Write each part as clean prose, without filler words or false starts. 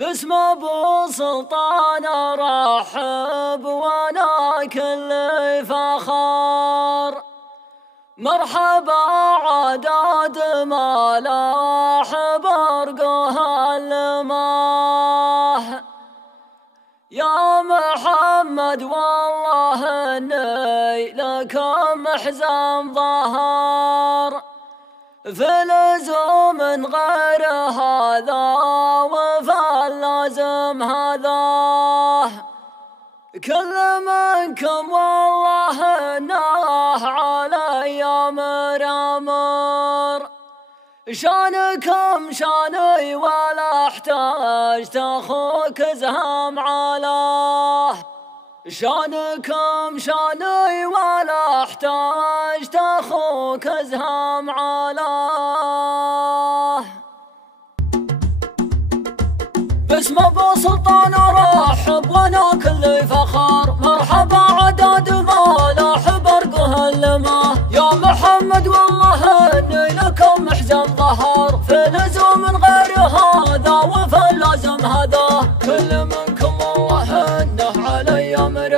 باسم ابو سلطان ارحب وانا كل فخر. مرحبا عداد ملاح برقها الماه. يا محمد والله اني لكم حزام ظهر، في لزوم غير هذا وفاللازم هذا. كل منكم والله انه علي امر، شانكم شاني ولا احتاجت اخوك زهم علاه. شانكم شاني ولا احتاجت اخوك زهم علاه. باسم ابو سلطان ارحب وانا كل فخر. مرحبا عداد ملاح برقها اللماه. يا محمد والله اني لكم حزام ظهر، في لزوم غير هذا وفي اللازم هذا. كل منكم والله انه علي امر،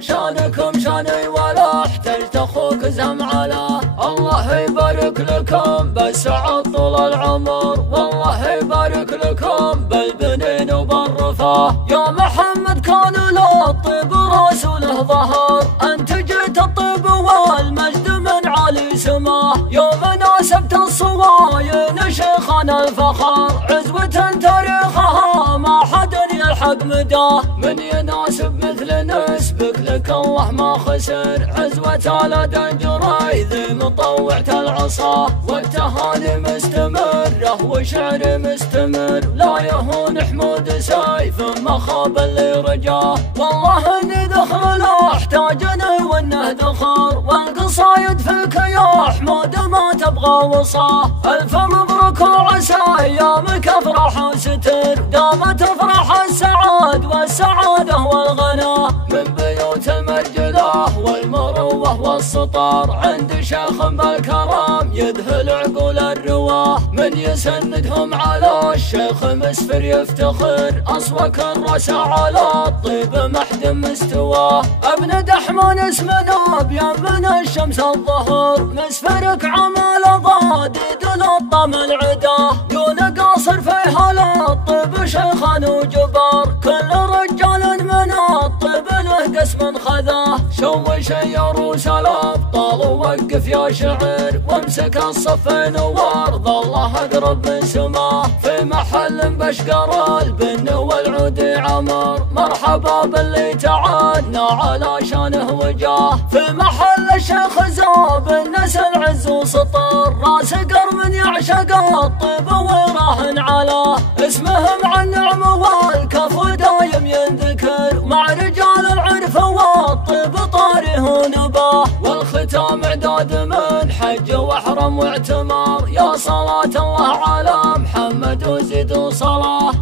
شانكم شاني ولا احتجت اخوك زهم علاه. الله يبارك لكم بالسعد طول العمر، والله يبارك لكم بالبنين وبالرفاه. يا محمد كان للطيب رسوله ظهر، انت جيت الطيب والمجد من علي سماه. يوم ناسبت الصواين شيخنا الفخر، عزوة تاريخها ما حد يلحق مداه. من يناسب مثل نسبك لك الله ما خسر، عزوة على دنجري ذي مطوعة العصا. والتهاني مستمرة وشعر مستمر، لا يهون حمود سيف ما خاب اللي رجاه. والله اني ذخر لا احتاجني وانه ذخر، والقصايد فيك يا حمود ما تبغى وصاه. الف مبروك وعسى ايامك افراح وستر، دامت افراح السعاد والسعاده والغنى. من بيوت المرجله والمروه والسطار، عند شيخ بالكرم يذهل عقول الرواه. من يسندهم على الشيخ مسفر يفتخر، اصوك الرسى على الطيب محد مستواه. ابن دحمان اسمنا بيان من الشمس الظهر، مسفرك عمل ضاديد للطم العدا. دون قاصر فيها للطيب شيخان وجبار، كل رجال من الطيب له قسم خذاه. شوش يا روس الابطال ووقف يا شعر، وامسك الصفين وارض الله اقرب من سماه. في محل بشقر البن والعود عمر، مرحبا باللي تعانى على شانه وجاه. في محل الشيخ زاب النسل عز وسطر، راس قرم يعشق الطيب وراهن علاه. اسمهم عن نعمه والكفو دايم ينذكر، مع رجال العرف والطيب طاريه ونباه. والختام اعداد من حج واحرم واعتمار، يا صلاة الله على محمد وزد صلاه.